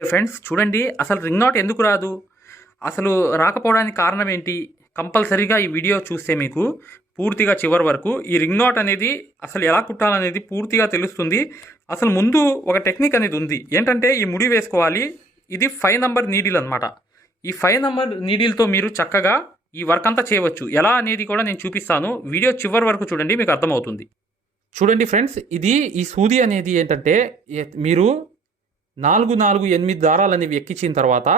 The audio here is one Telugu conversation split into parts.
ఫ్రెండ్స్ చూడండి అసలు రింగ్ నాట్ ఎందుకు రాదు? అసలు రాకపోవడానికి కారణం ఏంటి? కంపల్సరీగా ఈ వీడియో చూస్తే మీకు పూర్తిగా చివరి వరకు ఈ రింగ్ నాట్ అనేది అసలు ఎలా కుట్టాలనేది పూర్తిగా తెలుస్తుంది. అసలు ముందు ఒక టెక్నిక్ అనేది ఉంది. ఏంటంటే ఈ ముడి వేసుకోవాలి. ఇది ఫైవ్ నంబర్ నీడిల్ అనమాట ఈ ఫైవ్ నంబర్ నీడిల్తో మీరు చక్కగా ఈ వర్క్ అంతా చేయవచ్చు. ఎలా అనేది కూడా నేను చూపిస్తాను. వీడియో చివరి వరకు చూడండి మీకు అర్థమవుతుంది. చూడండి ఫ్రెండ్స్ ఇది ఈ సూది అనేది ఏంటంటే మీరు నాలుగు నాలుగు ఎనిమిది దారాలు అనేవి ఎక్కించిన తర్వాత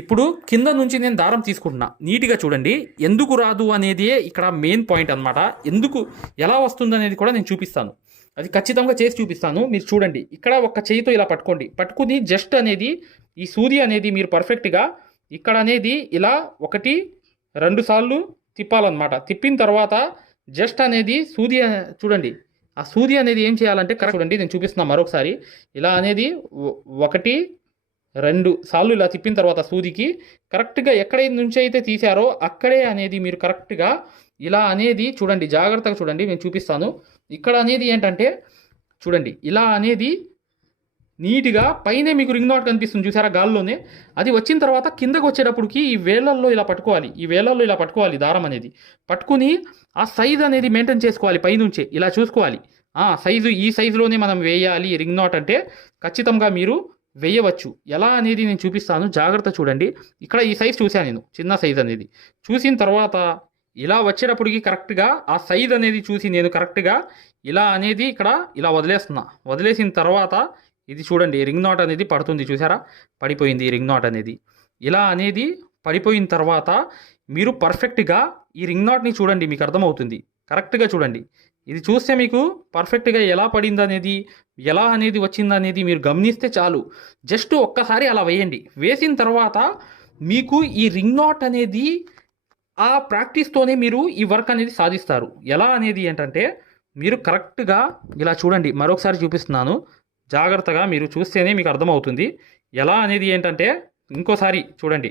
ఇప్పుడు కింద నుంచి నేను దారం తీసుకుంటున్నా. నీట్గా చూడండి. ఎందుకు రాదు అనేది ఇక్కడ మెయిన్ పాయింట్ అన్నమాట. ఎందుకు ఎలా వస్తుంది అనేది కూడా నేను చూపిస్తాను. అది ఖచ్చితంగా చేసి చూపిస్తాను. మీరు చూడండి. ఇక్కడ ఒక చేయితో ఇలా పట్టుకోండి. పట్టుకుని జస్ట్ అనేది ఈ సూది అనేది మీరు పర్ఫెక్ట్గా ఇక్కడ అనేది ఇలా ఒకటి రెండు సార్లు తిప్పాలన్నమాట. తిప్పిన తర్వాత జస్ట్ అనేది సూది చూడండి. ఆ సూది అనేది ఏం చేయాలంటే కరెక్ట్ చూడండి నేను చూపిస్తున్నా మరొకసారి. ఇలా అనేది ఒకటి రెండు సార్లు ఇలా తిప్పిన తర్వాత సూదికి కరెక్ట్గా ఎక్కడ నుంచి అయితే తీశారో అక్కడే అనేది మీరు కరెక్ట్గా ఇలా అనేది చూడండి జాగ్రత్తగా చూడండి నేను చూపిస్తాను. ఇక్కడ అనేది ఏంటంటే చూడండి ఇలా అనేది నీట్గా పైనే మీకు రింగ్ నాట్ కనిపిస్తుంది చూసారా గాల్లోనే? అది వచ్చిన తర్వాత కిందకు వచ్చేటప్పటికి ఈ వేలల్లో ఇలా పట్టుకోవాలి. ఈ వేలల్లో ఇలా పట్టుకోవాలి దారం అనేది. పట్టుకుని ఆ సైజ్ అనేది మెయింటైన్ చేసుకోవాలి పైనుంచే. ఇలా చూసుకోవాలి. ఆ సైజు ఈ సైజులోనే మనం వేయాలి రింగ్ నాట్ అంటే ఖచ్చితంగా మీరు వేయవచ్చు. ఎలా అనేది నేను చూపిస్తాను. జాగ్రత్త చూడండి. ఇక్కడ ఈ సైజ్ చూశాను నేను. చిన్న సైజ్ అనేది. చూసిన తర్వాత ఇలా వచ్చేటప్పటికి కరెక్ట్గా ఆ సైజ్ అనేది చూసి నేను కరెక్ట్గా ఇలా అనేది ఇక్కడ ఇలా వదిలేస్తున్నా. వదిలేసిన తర్వాత ఇది చూడండి రింగ్ నాట్ అనేది పడుతుంది చూసారా? పడిపోయింది ఈ రింగ్ నాట్ అనేది. ఇలా అనేది పడిపోయిన తర్వాత మీరు పర్ఫెక్ట్గా ఈ రింగ్ నాట్ని చూడండి మీకు అర్థమవుతుంది. కరెక్ట్గా చూడండి. ఇది చూస్తే మీకు పర్ఫెక్ట్గా ఎలా పడింది అనేది ఎలా అనేది వచ్చింది అనేది మీరు గమనిస్తే చాలు. జస్ట్ ఒక్కసారి అలా వేయండి. వేసిన తర్వాత మీకు ఈ రింగ్ నాట్ అనేది ఆ ప్రాక్టీస్తోనే మీరు ఈ వర్క్ అనేది సాధిస్తారు. ఎలా అనేది ఏంటంటే మీరు కరెక్ట్గా ఇలా చూడండి. మరొకసారి చూపిస్తున్నాను. జాగ్రత్తగా మీరు చూస్తేనే మీకు అర్థమవుతుంది. ఎలా అనేది ఏంటంటే ఇంకోసారి చూడండి.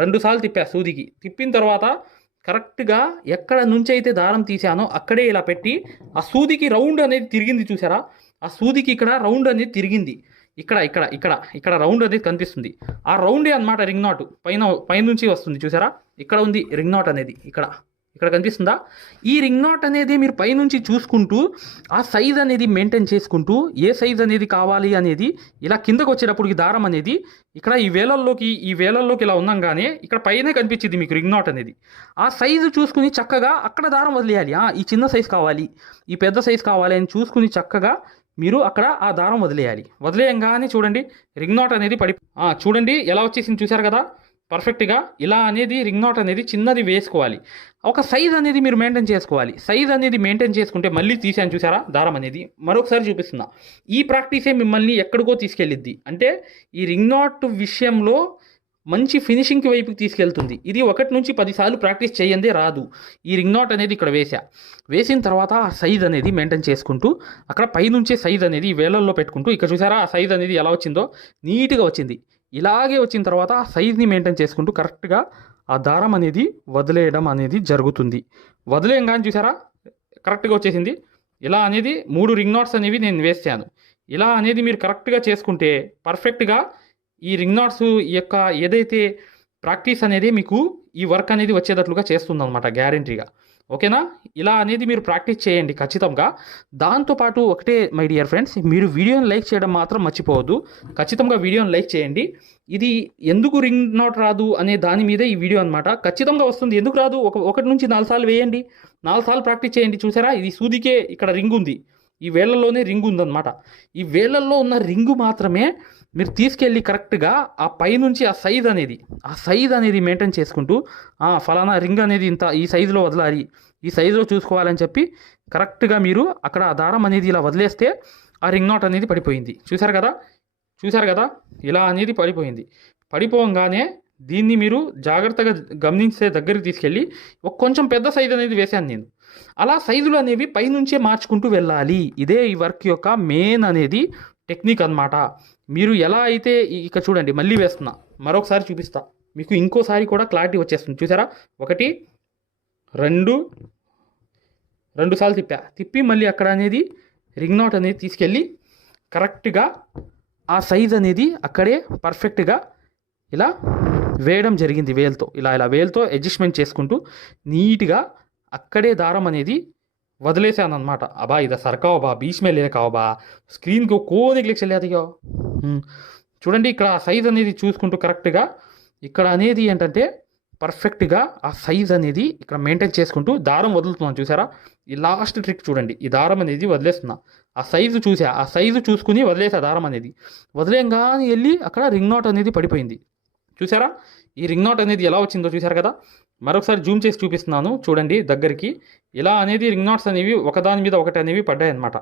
రెండుసార్లు తిప్పా సూదికి. తిప్పిన తర్వాత కరెక్ట్గా ఎక్కడ నుంచి అయితే దారం తీసానో అక్కడే ఇలా పెట్టి ఆ సూదికి రౌండ్ అనేది తిరిగింది చూసారా? ఆ సూదికి ఇక్కడ రౌండ్ అనేది తిరిగింది. ఇక్కడ ఇక్కడ ఇక్కడ ఇక్కడ రౌండ్ అనేది కనిపిస్తుంది. ఆ రౌండే అన్నమాట రింగ్ నాట్. పైన పైనుంచి వస్తుంది చూసారా? ఇక్కడ ఉంది రింగ్ నాట్ అనేది. ఇక్కడ. ఇక్కడ కనిపిస్తుందా? ఈ రింగ్ నాట్ అనేది మీరు పైనుంచి చూసుకుంటూ ఆ సైజ్ అనేది మెయింటైన్ చేసుకుంటూ ఏ సైజ్ అనేది కావాలి అనేది ఇలా కిందకు వచ్చేటప్పుడు దారం అనేది ఇక్కడ ఈ వేలల్లోకి ఈ వేలల్లోకి ఇలా ఉన్నాగానే ఇక్కడ పైనే కనిపించింది మీకు రింగ్ నాట్ అనేది. ఆ సైజు చూసుకుని చక్కగా అక్కడ దారం వదిలేయాలి. ఈ చిన్న సైజ్ కావాలి ఈ పెద్ద సైజ్ కావాలి అని చూసుకుని చక్కగా మీరు అక్కడ ఆ దారం వదిలేయాలి. వదిలేయంగానే చూడండి రింగ్ నాట్ అనేది పడి చూడండి ఎలా వచ్చేసింది చూశారు కదా? పర్ఫెక్ట్గా ఇలా అనేది రింగ్ నాట్ అనేది చిన్నది వేసుకోవాలి. ఒక సైజ్ అనేది మీరు మెయింటైన్ చేసుకోవాలి. సైజ్ అనేది మెయింటైన్ చేసుకుంటే మళ్ళీ తీసాను చూసారా? దారం అనేది. మరొకసారి చూపిస్తున్నా. ఈ ప్రాక్టీసే మిమ్మల్ని ఎక్కడికో తీసుకెళ్ళిద్ది. అంటే ఈ రింగ్ నాట్ విషయంలో మంచి ఫినిషింగ్కి వైపుకి తీసుకెళ్తుంది. ఇది ఒకటి నుంచి పదిసార్లు ప్రాక్టీస్ చేయందే రాదు. ఈ రింగ్ నాట్ అనేది ఇక్కడ వేసా వేసిన తర్వాత ఆ సైజ్ అనేది మెయింటైన్ చేసుకుంటూ అక్కడ పైనుంచే సైజ్ అనేది వేలల్లో పెట్టుకుంటూ ఇక్కడ చూసారా ఆ సైజ్ అనేది ఎలా వచ్చిందో? నీట్గా వచ్చింది. ఇలాగే వచ్చిన తర్వాత ఆ సైజ్ని మెయింటైన్ చేసుకుంటూ కరెక్ట్గా ఆ దారం అనేది వదిలేయడం అనేది జరుగుతుంది. వదిలేయంగానే చూసారా? కరెక్ట్గా వచ్చేసింది. ఇలా అనేది మూడు రింగ్ నాట్స్ అనేవి నేను వేసాను. ఇలా అనేది మీరు కరెక్ట్గా చేసుకుంటే పర్ఫెక్ట్గా ఈ రింగ్ నాట్స్ యొక్క ఏదైతే ప్రాక్టీస్ అనేది మీకు ఈ వర్క్ అనేది వచ్చేటట్లుగా చేస్తుంది అనమాట గ్యారంటీగా. ఓకేనా? ఇలా అనేది మీరు ప్రాక్టీస్ చేయండి ఖచ్చితంగా. దాంతోపాటు ఒకటే మై డియర్ ఫ్రెండ్స్ మీరు వీడియోని లైక్ చేయడం మాత్రం మర్చిపోవద్దు. ఖచ్చితంగా వీడియోని లైక్ చేయండి. ఇది ఎందుకు రింగ్ నాట్ రాదు అనే దాని మీదే ఈ వీడియో అనమాట ఖచ్చితంగా వస్తుంది. ఎందుకు రాదు? ఒక ఒకటి నుంచి నాలుగు సార్లు వేయండి. నాలుగు సార్లు ప్రాక్టీస్ చేయండి. చూసారా? ఇది సూదికే ఇక్కడ రింగ్ ఉంది ఈ వేళ్ళలోనే రింగ్ ఉందన్నమాట ఈ వేళ్ళలో ఉన్న రింగు మాత్రమే మీరు తీసుకెళ్ళి కరెక్ట్గా ఆ పై నుంచి ఆ సైజ్ అనేది ఆ సైజ్ అనేది మెయింటైన్ చేసుకుంటూ ఆ, ఫలానా రింగ్ అనేది ఇంత ఈ సైజులో వదలాలి ఈ సైజులో చూసుకోవాలని చెప్పి కరెక్ట్గా మీరు అక్కడ ఆ దారం అనేది ఇలా వదిలేస్తే ఆ రింగ్ నాట్ అనేది పడిపోయింది. చూసారు కదా? చూసారు కదా? ఇలా అనేది పడిపోయింది. పడిపోగానే దీన్ని మీరు జాగ్రత్తగా గమనించే దగ్గరికి తీసుకెళ్ళి ఒక కొంచెం పెద్ద సైజు అనేది వేశాను నేను. అలా సైజులు అనేవి పైనుంచే మార్చుకుంటూ వెళ్ళాలి. ఇదే ఈ వర్క్ యొక్క మెయిన్ అనేది టెక్నిక్ అన్నమాట. మీరు ఎలా అయితే ఇక చూడండి మళ్ళీ వేస్తున్నా. మరొకసారి చూపిస్తా. మీకు ఇంకోసారి కూడా క్లారిటీ వచ్చేస్తుంది. చూసారా? ఒకటి రెండు రెండు సార్లు తిప్పా. తిప్పి మళ్ళీ అక్కడ అనేది రింగ్ నాట్ అనేది తీసుకెళ్ళి కరెక్ట్గా ఆ సైజ్ అనేది అక్కడే పర్ఫెక్ట్గా ఇలా వేయడం జరిగింది వేల్తో. ఇలా ఇలా వేల్తో అడ్జస్ట్మెంట్ చేసుకుంటూ నీట్గా అక్కడే దారం అనేది వదిలేసాను అనమాట అబ్బా ఇది సరకావబా బా? బీచ్ మీద లేకావు బా? స్క్రీన్కి కోది క్లిక్స్ వెళ్ళేదియో చూడండి ఇక్కడ ఆ సైజ్ అనేది చూసుకుంటూ కరెక్ట్గా ఇక్కడ అనేది ఏంటంటే పర్ఫెక్ట్గా ఆ సైజ్ అనేది ఇక్కడ మెయింటైన్ చేసుకుంటూ దారం వదులుతున్నాను చూసారా? ఈ లాస్ట్ ట్రిక్ చూడండి ఈ దారం అనేది వదిలేస్తున్నా. ఆ సైజు చూసా ఆ సైజు చూసుకుని వదిలేసా దారం అనేది. వదిలేంగానే వెళ్ళి అక్కడ రింగ్ నోట్ అనేది పడిపోయింది. చూసారా? ఈ రింగ్ నాట్ అనేది ఎలా వచ్చిందో చూసారు కదా? మరొకసారి జూమ్ చేసి చూపిస్తున్నాను. చూడండి దగ్గరికి. ఇలా అనేది రింగ్ నాట్స్ అనేవి ఒకదాని మీద ఒకటి అనేవి పడ్డాయి అనమాట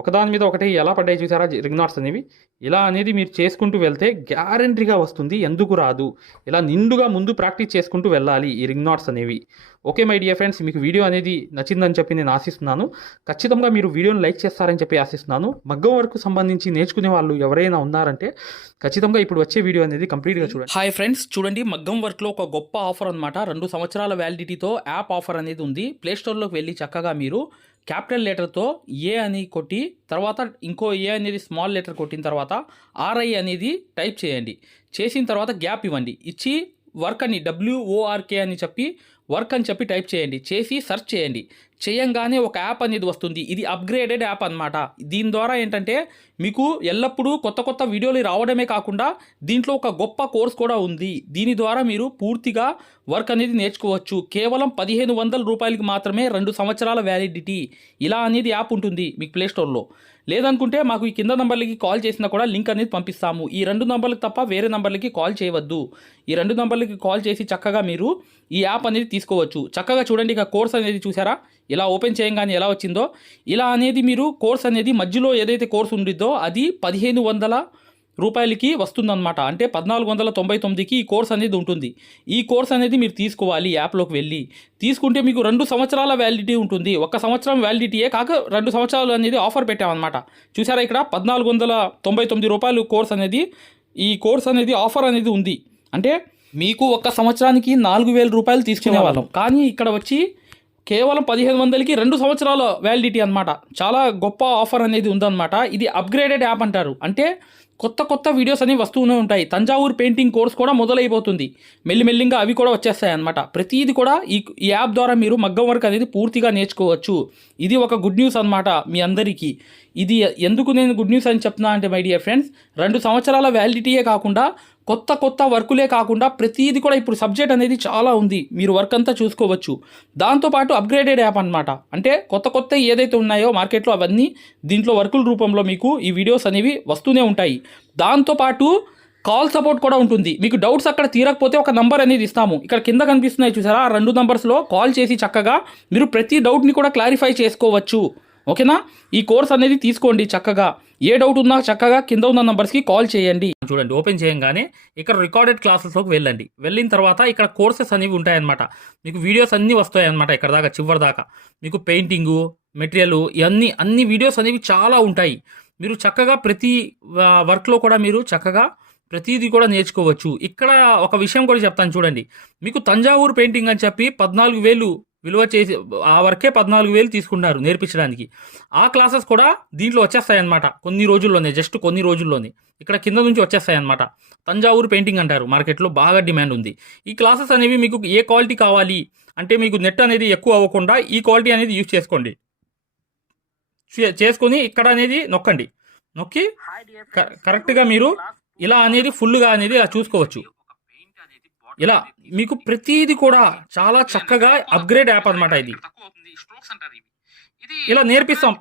ఒకదాని మీద ఒకటి ఎలా పడ్డాయి చూసారా? రింగ్ నాట్స్ అనేవి. ఇలా అనేది మీరు చేసుకుంటూ వెళ్తే గ్యారంటీగా వస్తుంది ఎందుకు రాదు. ఇలా నిండుగా ముందు ప్రాక్టీస్ చేసుకుంటూ వెళ్ళాలి ఈ రింగ్ నాట్స్ అనేవి. ఓకే మై డియర్ ఫ్రెండ్స్ మీకు వీడియో అనేది నచ్చిందని చెప్పి నేను ఆశిస్తున్నాను. ఖచ్చితంగా మీరు వీడియోని లైక్ చేస్తారని చెప్పి ఆశిస్తున్నాను. మగ్గం వరకు సంబంధించి నేర్చుకునే వాళ్ళు ఎవరైనా ఉన్నారంటే ఖచ్చితంగా ఇప్పుడు వచ్చే వీడియో అనేది కంప్లీట్గా చూడండి. హాయ్ ఫ్రెండ్స్ చూడండి మగ్గం వర్క్లో ఒక గొప్ప ఆఫర్ అనమాట రెండు సంవత్సరాల వ్యాలిడిటీతో యాప్ ఆఫర్ అనేది ఉంది. ప్లేస్టోర్లోకి వెళ్ళి చక్కగా మీరు క్యాపిటల్ లెటర్తో ఏ అని కొట్టి తర్వాత ఇంకో ఏ అనేది స్మాల్ లెటర్ కొట్టిన తర్వాత ఆర్ఐ అనేది టైప్ చేయండి. చేసిన తర్వాత గ్యాప్ ఇవ్వండి. ఇచ్చి వర్క్ అని డబ్ల్యూఓఆర్కే అని చెప్పి వర్క్ అని చెప్పి టైప్ చేయండి. చేసి సెర్చ్ చేయండి. చేయంగానే ఒక యాప్ అనేది వస్తుంది. ఇది అప్గ్రేడెడ్ యాప్ అన్నమాట. దీని ద్వారా ఏంటంటే మీకు ఎల్లప్పుడూ కొత్త కొత్త వీడియోలు రావడమే కాకుండా దీంట్లో ఒక గొప్ప కోర్స్ కూడా ఉంది. దీని ద్వారా మీరు పూర్తిగా వర్క్ అనేది నేర్చుకోవచ్చు. కేవలం పదిహేను వందల రూపాయలకి మాత్రమే రెండు సంవత్సరాల వ్యాలిడిటీ ఇలా అనేది యాప్ ఉంటుంది మీకు ప్లే స్టోర్లో లేదనుకుంటే మాకు ఈ కింద నంబర్లకి కాల్ చేసినా కూడా లింక్ అనేది పంపిస్తాము. ఈ రెండు నంబర్లకు తప్ప వేరే నంబర్లకి కాల్ చేయవద్దు. ఈ రెండు నంబర్లకి కాల్ చేసి చక్కగా మీరు ఈ యాప్ అనేది తీసుకోవచ్చు. చక్కగా చూడండి ఇక కోర్స్ అనేది చూసారా? ఇలా ఓపెన్ చేయంగానే ఎలా వచ్చిందో ఇలా అనేది మీరు కోర్స్ అనేది మధ్యలో ఏదైతే కోర్స్ ఉండిద్దో అది పదిహేను వందల రూపాయలకి వస్తుందన్నమాట. అంటే పద్నాలుగు వందల తొంభై తొమ్మిదికి ఈ కోర్స్ అనేది ఉంటుంది. ఈ కోర్స్ అనేది మీరు తీసుకోవాలి యాప్లోకి వెళ్ళి. తీసుకుంటే మీకు రెండు సంవత్సరాల వ్యాలిడిటీ ఉంటుంది. ఒక సంవత్సరం వ్యాలిడిటీయే కాక రెండు సంవత్సరాలు అనేది ఆఫర్ పెట్టామన్నమాట. చూసారా ఇక్కడ పద్నాలుగు వందల తొంభై తొమ్మిది రూపాయలు కోర్స్ అనేది ఈ కోర్స్ అనేది ఆఫర్ అనేది ఉంది. అంటే మీకు ఒక సంవత్సరానికి నాలుగు వేల రూపాయలు తీసుకునే వాళ్ళం. కానీ ఇక్కడ వచ్చి కేవలం పదిహేను వందలకి రెండు సంవత్సరాల వ్యాలిడిటీ అనమాట చాలా గొప్ప ఆఫర్ అనేది ఉందన్నమాట. ఇది అప్గ్రేడెడ్ యాప్ అంటారు. అంటే కొత్త కొత్త వీడియోస్ అనేవి వస్తూనే ఉంటాయి. తంజావూరు పెయింటింగ్ కోర్స్ కూడా మొదలైపోతుంది. మెల్లిమెల్లిగా అవి కూడా వచ్చేస్తాయి అన్నమాట. ప్రతిదీ కూడా ఈ ఈ యాప్ ద్వారా మీరు మగ్గం వర్క్ అనేది పూర్తిగా నేర్చుకోవచ్చు. ఇది ఒక గుడ్ న్యూస్ అన్నమాట మీ అందరికీ. ఇది ఎందుకు నేను గుడ్ న్యూస్ అని చెప్తున్నా అంటే మై డియర్ ఫ్రెండ్స్ రెండు సంవత్సరాల వ్యాలిడిటీయే కాకుండా కొత్త కొత్త వర్కులే కాకుండా ప్రతిదీ కూడా ఇప్పుడు సబ్జెక్ట్ అనేది చాలా ఉంది. మీరు వర్క్ అంతా చూసుకోవచ్చు. దాంతోపాటు అప్గ్రేడెడ్ యాప్ అన్నమాట. అంటే కొత్త కొత్త ఏదైతే ఉన్నాయో మార్కెట్లో అవన్నీ దీంట్లో వర్కుల రూపంలో మీకు ఈ వీడియోస్ అనేవి వస్తూనే ఉంటాయి. దాంతోపాటు కాల్ సపోర్ట్ కూడా ఉంటుంది. మీకు డౌట్స్ అక్కడ తీరకపోతే ఒక నంబర్ అనేది ఇస్తాము. ఇక్కడ కింద కనిపిస్తున్నాయి చూసారా? ఆ రెండు నంబర్స్లో కాల్ చేసి చక్కగా మీరు ప్రతి డౌట్ని కూడా క్లారిఫై చేసుకోవచ్చు. ఓకేనా? ఈ కోర్స్ అనేది తీసుకోండి చక్కగా. ఏ డౌట్ ఉన్నా చక్కగా కింద ఉన్న నంబర్స్కి కాల్ చేయండి. చూడండి ఓపెన్ చేయంగానే ఇక్కడ రికార్డెడ్ క్లాసెస్లోకి వెళ్ళండి. వెళ్ళిన తర్వాత ఇక్కడ కోర్సెస్ అనేవి ఉంటాయన్నమాట. మీకు వీడియోస్ అన్నీ వస్తాయన్నమాట ఇక్కడ దాకా చివరి దాకా. మీకు పెయింటింగు మెటీరియల్ ఇవన్నీ అన్ని వీడియోస్ అనేవి చాలా ఉంటాయి. మీరు చక్కగా ప్రతి వర్క్లో కూడా మీరు చక్కగా ప్రతిదీ కూడా నేర్చుకోవచ్చు. ఇక్కడ ఒక విషయం కూడా చెప్తాను చూడండి. మీకు తంజావూరు పెయింటింగ్ అని చెప్పి పద్నాలుగు వేలు విలువ చేసి ఆ వర్కే పద్నాలుగు వేలు తీసుకున్నారు నేర్పించడానికి. ఆ క్లాసెస్ కూడా దీంట్లో వచ్చేస్తాయన్నమాట. కొన్ని రోజుల్లోనే జస్ట్ కొన్ని రోజుల్లోనే. ఇక్కడ కింద నుంచి వచ్చేస్తాయన్నమాట. తంజావూరు పెయింటింగ్ అంటారు. మార్కెట్లో బాగా డిమాండ్ ఉంది. ఈ క్లాసెస్ అనేవి మీకు ఏ క్వాలిటీ కావాలి? అంటే మీకు నెట్ అనేది ఎక్కువ అవ్వకుండా ఈ క్వాలిటీ అనేది యూజ్ చేసుకోండి. చేసుకొని ఇక్కడ అనేది నొక్కండి. నొక్కి కరెక్ట్గా మీరు ఇలా అనేది ఫుల్గా అనేది చూసుకోవచ్చు. ఇలా మీకు ప్రతిదీ కూడా చాలా చక్కగా అప్గ్రేడ్ యాప్ అన్నమాట ఇది. ఇలా నేర్పిస్తాం.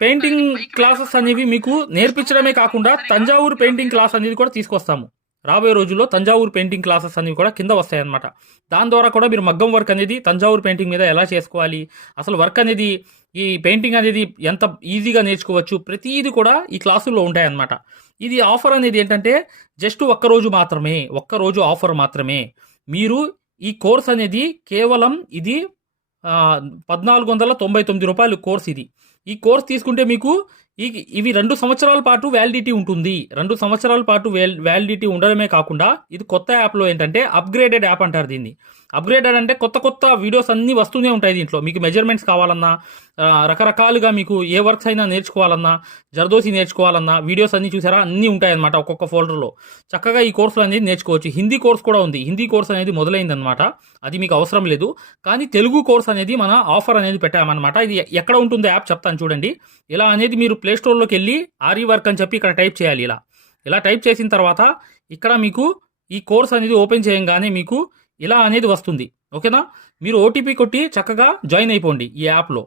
పెయింటింగ్ క్లాసెస్ అనేవి మీకు నేర్పించడమే కాకుండా తంజావూరు పెయింటింగ్ క్లాస్ అనేది. కూడా తీసుకొస్తాము. రాబోయే రోజుల్లో తంజావూరు పెయింటింగ్ క్లాసెస్ అనేవి కూడా కింద వస్తాయన్నమాట. దాని ద్వారా కూడా మీరు మగ్గం వర్క్ అనేది తంజావూరు పెయింటింగ్ మీద ఎలా చేసుకోవాలి? అసలు వర్క్ అనేది ఈ పెయింటింగ్ అనేది ఎంత ఈజీగా నేర్చుకోవచ్చు? ప్రతిదీ కూడా ఈ క్లాసుల్లో ఉంటాయన్నమాట. ఇది ఆఫర్ అనేది ఏంటంటే జస్ట్ ఒక్క రోజు మాత్రమే ఒక్క రోజు ఆఫర్ మాత్రమే. మీరు ఈ కోర్స్ అనేది కేవలం ఇది పద్నాలుగు వందల తొంభై తొమ్మిది రూపాయలు కోర్స్ ఇది. ఈ కోర్స్ తీసుకుంటే మీకు ఈ ఇవి రెండు సంవత్సరాల పాటు వ్యాలిడిటీ ఉంటుంది. రెండు సంవత్సరాల పాటు వ్యాలిడిటీ ఉండడమే కాకుండా ఇది కొత్త యాప్లో ఏంటంటే అప్గ్రేడెడ్ యాప్ అంటారు దీన్ని. అప్గ్రేడెడ్ అంటే కొత్త కొత్త వీడియోస్ అన్నీ వస్తూనే ఉంటాయి దీంట్లో. మీకు మెజర్మెంట్స్ కావాలన్నా రకరకాలుగా మీకు ఏ వర్క్స్ అయినా నేర్చుకోవాలన్నా జర్దోసి నేర్చుకోవాలన్నా వీడియోస్ అన్నీ చూసారా? అన్నీ ఉంటాయన్నమాట ఒక్కొక్క ఫోల్డర్లో. చక్కగా ఈ కోర్సులు అనేది నేర్చుకోవచ్చు. హిందీ కోర్స్ కూడా ఉంది. హిందీ కోర్స్ అనేది మొదలైందనమాట అది మీకు అవసరం లేదు. కానీ తెలుగు కోర్స్ అనేది మన ఆఫర్ అనేది పెట్టామన్నమాట. ఇది ఎక్కడ ఉంటుందో యాప్ చెప్తాను చూడండి. ఇలా అనేది మీరు ప్లే స్టోర్లోకి వెళ్ళి ఆర్ఈ వర్క్ అని చెప్పి ఇక్కడ టైప్ చేయాలి ఇలా. ఇలా టైప్ చేసిన తర్వాత ఇక్కడ మీకు ఈ కోర్స్ అనేది ఓపెన్ చేయంగానే మీకు ఇలా అనేది వస్తుంది. ఓకేనా? మీరు ఓటీపీ కొట్టి చక్కగా జాయిన్ అయిపోండి ఈ యాప్లో.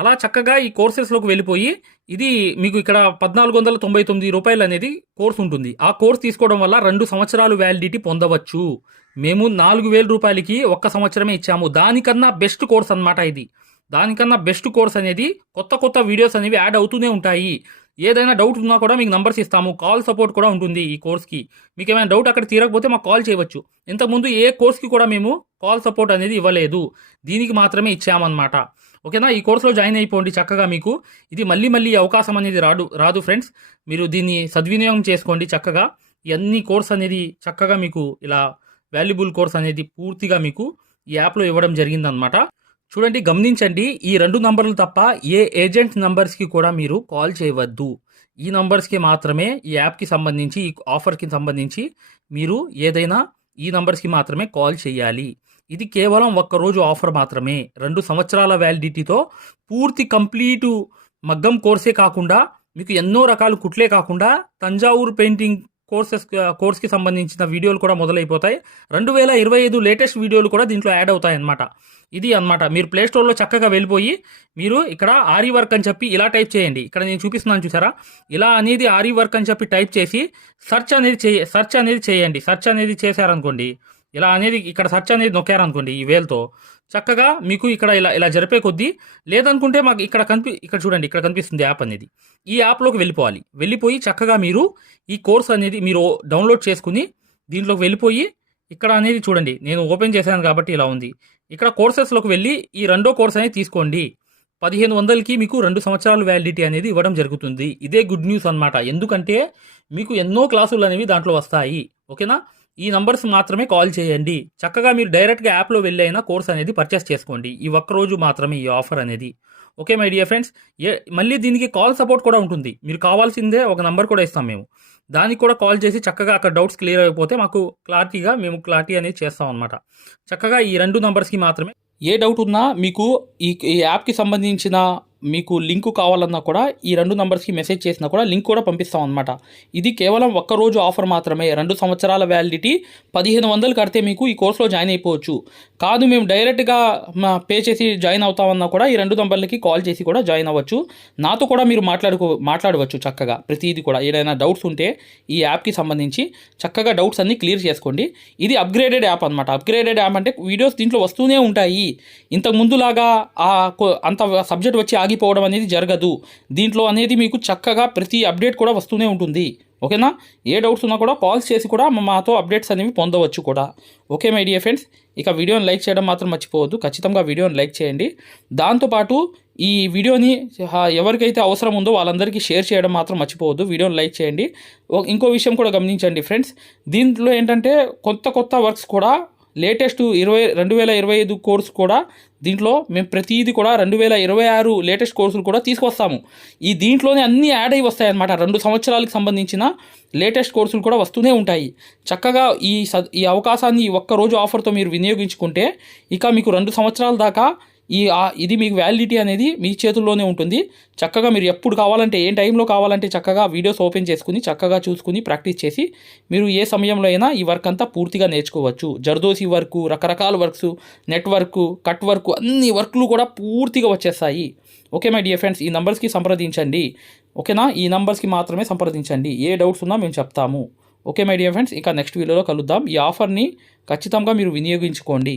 అలా చక్కగా ఈ కోర్సెస్లోకి వెళ్ళిపోయి ఇది మీకు ఇక్కడ పద్నాలుగు వందల తొంభై తొమ్మిది రూపాయలు అనేది కోర్స్ ఉంటుంది. ఆ కోర్స్ తీసుకోవడం వల్ల రెండు సంవత్సరాలు వ్యాలిడిటీ పొందవచ్చు. మేము నాలుగు వేల రూపాయలకి ఒక్క సంవత్సరమే ఇచ్చాము. దానికన్నా బెస్ట్ కోర్స్ అన్నమాట ఇది. దానికన్నా బెస్ట్ కోర్స్ అనేది కొత్త కొత్త వీడియోస్ అనేవి యాడ్ అవుతూనే ఉంటాయి. ఏదైనా డౌట్ ఉన్నా కూడా మీకు నంబర్స్ ఇస్తాము. కాల్ సపోర్ట్ కూడా ఉంటుంది ఈ కోర్స్కి. మీకు ఏమైనా డౌట్ అక్కడ తీరకపోతే మాకు కాల్ చేయవచ్చు. ఇంతకుముందు ఏ కోర్స్కి కూడా మేము కాల్ సపోర్ట్ అనేది ఇవ్వలేదు. దీనికి మాత్రమే ఇచ్చామన్నమాట. ఓకేనా? ఈ కోర్సులో జాయిన్ అయిపోండి చక్కగా మీకు. ఇది మళ్ళీ మళ్ళీ అవకాశం అనేది రాదు రాదు ఫ్రెండ్స్. మీరు దీన్ని సద్వినియోగం చేసుకోండి చక్కగా. ఇవన్నీ కోర్స్ అనేది చక్కగా మీకు ఇలా వాల్యుబుల్ కోర్స్ అనేది పూర్తిగా మీకు ఈ యాప్లో ఇవ్వడం జరిగిందనమాట చూడండి గమనించండి ఈ రెండు నంబర్లు తప్ప ఏ ఏజెంట్ నంబర్స్కి కూడా మీరు కాల్ చేయవద్దు. ఈ నంబర్స్కి మాత్రమే ఈ యాప్కి సంబంధించి ఈ ఆఫర్కి సంబంధించి మీరు ఏదైనా ఈ నంబర్స్కి మాత్రమే కాల్ చేయాలి. ఇది కేవలం ఒక్క రోజు ఆఫర్ మాత్రమే. రెండు సంవత్సరాల వ్యాలిడిటీతో పూర్తి కంప్లీటు మగ్గం కోర్సే కాకుండా మీకు ఎన్నో రకాల కుట్లే కాకుండా తంజావూరు పెయింటింగ్ కోర్సెస్ కోర్స్కి సంబంధించిన వీడియోలు కూడా మొదలైపోతాయి. రెండు వేల ఇరవై ఐదు లేటెస్ట్ వీడియోలు కూడా దీంట్లో యాడ్ అవుతాయి అన్నమాట ఇది అన్నమాట. మీరు ప్లే స్టోర్లో చక్కగా వెళ్ళిపోయి మీరు ఇక్కడ ఆరి వర్క్ అని చెప్పి ఇలా టైప్ చేయండి. ఇక్కడ నేను చూపిస్తున్నాను చూసారా? ఇలా అనేది ఆరి వర్క్ అని చెప్పి టైప్ చేసి సెర్చ్ అనేది చేయ సెర్చ్ అనేది చేయండి. సెర్చ్ అనేది చేశారనుకోండి ఇలా అనేది ఇక్కడ సర్చ్ అనేది నొక్కారనుకోండి ఈ వేల్తో చక్కగా మీకు ఇక్కడ ఇలా ఇలా జరిపే కొద్దీ లేదనుకుంటే మాకు ఇక్కడ కనిపి ఇక్కడ చూడండి ఇక్కడ కనిపిస్తుంది యాప్ అనేది. ఈ యాప్లోకి వెళ్ళిపోవాలి. వెళ్ళిపోయి చక్కగా మీరు ఈ కోర్స్ అనేది మీరు డౌన్లోడ్ చేసుకుని దీంట్లోకి వెళ్ళిపోయి ఇక్కడ అనేది చూడండి నేను ఓపెన్ చేశాను కాబట్టి ఇలా ఉంది. ఇక్కడ కోర్సెస్లోకి వెళ్ళి ఈ రెండో కోర్స్ అనేది తీసుకోండి. పదిహేను వందలకి మీకు రెండు సంవత్సరాల వ్యాలిడిటీ అనేది ఇవ్వడం జరుగుతుంది. ఇదే గుడ్ న్యూస్ అన్నమాట. ఎందుకంటే మీకు ఎన్నో క్లాసులు అనేవి దాంట్లో వస్తాయి. ఓకేనా? ఈ నంబర్స్ మాత్రమే కాల్ చేయండి. చక్కగా మీరు డైరెక్ట్గా యాప్లో వెళ్ళి అయినా కోర్స్ అనేది పర్చేస్ చేసుకోండి. ఈ ఒక్క రోజు మాత్రమే ఈ ఆఫర్ అనేది. ఓకే మై డియర్ ఫ్రెండ్స్ ఏ మళ్ళీ దీనికి కాల్ సపోర్ట్ కూడా ఉంటుంది. మీరు కావాల్సిందే ఒక నంబర్ కూడా ఇస్తాం మేము. దానికి కూడా కాల్ చేసి చక్కగా అక్కడ డౌట్స్ క్లియర్ అయిపోతే మాకు క్లారిటీగా మేము క్లారిటీ అనేది చేస్తాం అనమాట చక్కగా ఈ రెండు నంబర్స్కి మాత్రమే. ఏ డౌట్ ఉన్నా మీకు ఈ యాప్కి సంబంధించిన మీకు లింక్ కావాలన్నా కూడా ఈ రెండు నంబర్స్కి మెసేజ్ చేసినా కూడా లింక్ కూడా పంపిస్తాం అనమాట ఇది కేవలం ఒక్క రోజు ఆఫర్ మాత్రమే. రెండు సంవత్సరాల వ్యాలిడిటీ పదిహేను వందలు కడితే మీకు ఈ కోర్సులో జాయిన్ అయిపోవచ్చు. కాదు మేము డైరెక్ట్గా మా పే చేసి జాయిన్ అవుతామన్నా కూడా ఈ రెండు నంబర్లకి కాల్ చేసి కూడా జాయిన్ అవ్వచ్చు. నాతో కూడా మీరు మాట్లాడుకో మాట్లాడవచ్చు చక్కగా. ప్రతిదీ కూడా ఏదైనా డౌట్స్ ఉంటే ఈ యాప్కి సంబంధించి చక్కగా డౌట్స్ అన్నీ క్లియర్ చేసుకోండి. ఇది అప్గ్రేడెడ్ యాప్ అనమాట అప్గ్రేడెడ్ యాప్ అంటే వీడియోస్ దీంట్లో వస్తూనే ఉంటాయి. ఇంతకు ముందులాగా ఆ అంత సబ్జెక్ట్ వచ్చి ఆగి ఆగిపోవడం అనేది జరగదు. దీంట్లో అనేది మీకు చక్కగా ప్రతి అప్డేట్ కూడా వస్తూనే ఉంటుంది. ఓకేనా? ఏ డౌట్స్ ఉన్నా కూడా కాల్స్ చేసి కూడా మాతో అప్డేట్స్ అనేవి పొందవచ్చు కూడా. Okay my dear friends? ఇక వీడియోని లైక్ చేయడం మాత్రం మర్చిపోవద్దు. ఖచ్చితంగా వీడియోని లైక్ చేయండి. దాంతోపాటు ఈ వీడియోని ఎవరికైతే అవసరం ఉందో వాళ్ళందరికీ షేర్ చేయడం మాత్రం మర్చిపోవద్దు. వీడియోని లైక్ చేయండి. ఇంకో విషయం కూడా గమనించండి ఫ్రెండ్స్. దీంట్లో ఏంటంటే కొత్త కొత్త వర్క్స్ కూడా లేటెస్ట్ ఇరవై రెండు వేల ఇరవై ఐదు కోర్సు కూడా దీంట్లో మేము ప్రతిదీ కూడా రెండు వేల ఇరవై ఆరు లేటెస్ట్ కోర్సులు కూడా తీసుకొస్తాము. ఈ దీంట్లోనే అన్నీ యాడ్ అయి వస్తాయన్నమాట. రెండు సంవత్సరాలకు సంబంధించిన లేటెస్ట్ కోర్సులు కూడా వస్తూనే ఉంటాయి. చక్కగా ఈ స ఈ అవకాశాన్ని ఒక్కరోజు ఒక్క రోజు ఆఫర్తో మీరు వినియోగించుకుంటే ఇక మీకు రెండు సంవత్సరాల దాకా ఈ ఇది మీకు వ్యాలిడిటీ అనేది మీ చేతుల్లోనే ఉంటుంది. చక్కగా మీరు ఎప్పుడు కావాలంటే ఏ టైంలో కావాలంటే చక్కగా వీడియోస్ ఓపెన్ చేసుకుని చక్కగా చూసుకుని ప్రాక్టీస్ చేసి మీరు ఏ సమయంలో అయినా ఈ వర్క్ అంతా పూర్తిగా నేర్చుకోవచ్చు. జర్దోసి వర్క్ రకరకాల works net work cut work అన్ని వర్క్లు కూడా పూర్తిగా వచ్చేస్తాయి. ఓకే మై డియర్ ఫ్రెండ్స్ ఈ నంబర్స్కి సంప్రదించండి. ఓకేనా ఈ నంబర్స్కి మాత్రమే సంప్రదించండి. ఏ డౌట్స్ ఉన్నా మేము చెప్తాము. ఓకే మై డియర్ ఫ్రెండ్స్ ఇంకా నెక్స్ట్ వీడియోలో కలుద్దాం. ఈ ఆఫర్ని ఖచ్చితంగా మీరు వినియోగించుకోండి.